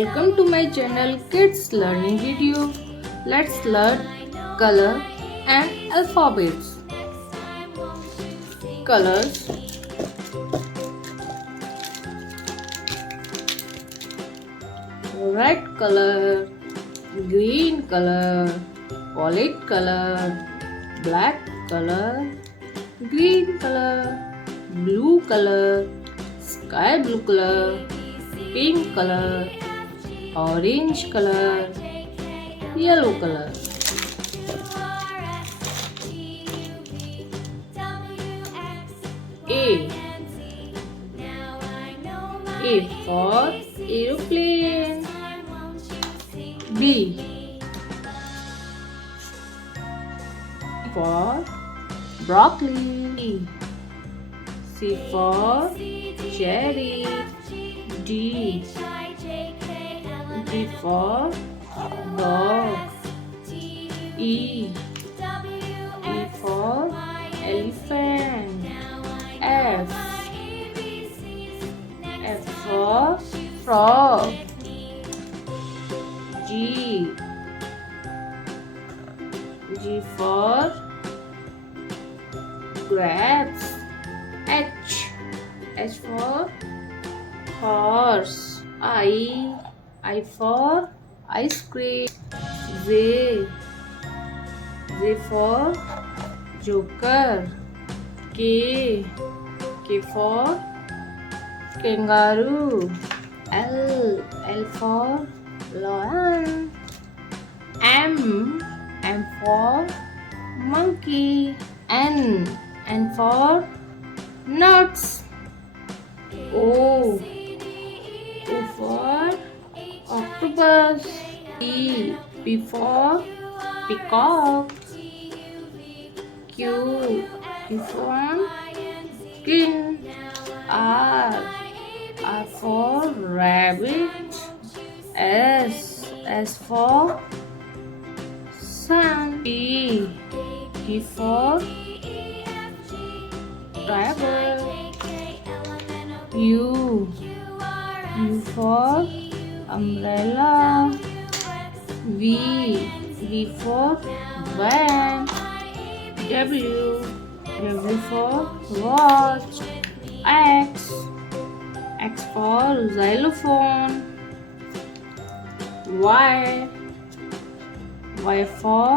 Welcome to my channel Kids Learning Video. Let's learn color and alphabets. Colors. Red color, green color, violet color, black color, green color, blue color, sky blue color, pink color, orange color, yellow color. A for aeroplane. B for broccoli. C for cherry. D for dog. E for elephant. F for frog. G for grapes. H for horse. I for ice cream. Z for joker. K for kangaroo. L for lion. M for monkey. N for nuts. O for octopus. P for peacock. Q for skin. R for rabbit. S for sun. T for travel. U for umbrella. V for van. W for watch. X for xylophone. Y for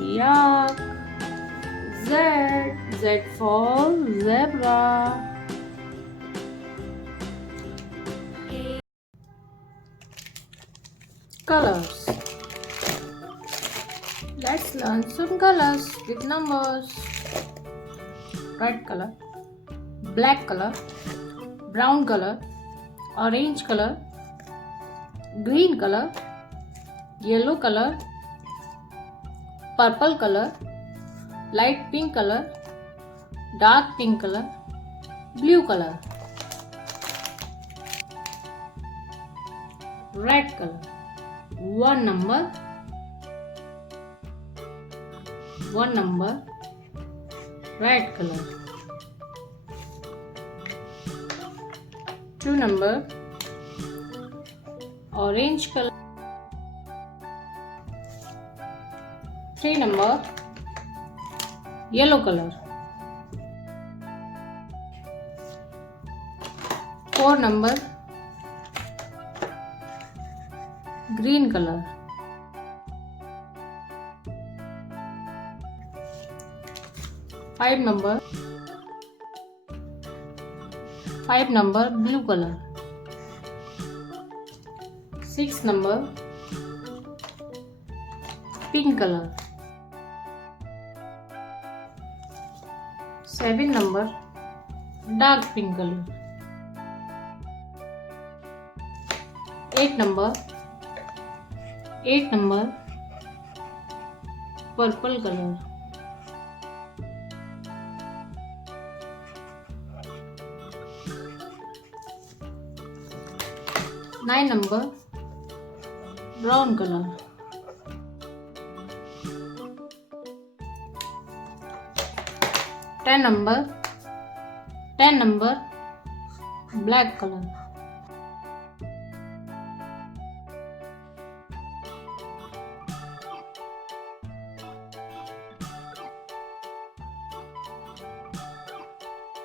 yak. Z for zebra. Colors. Let's learn some colors with numbers. Red color, black color, brown color, orange color, green color, yellow color, purple color, light pink color, dark pink color, blue color. Red color, one number, red color. 2 number, orange color. 3 number, yellow color. 4 number, green color. 5 number, blue color. 6 number, pink color. 7 number, dark pink color. 8 number, purple color. 9 number, brown color. 10 number, black color.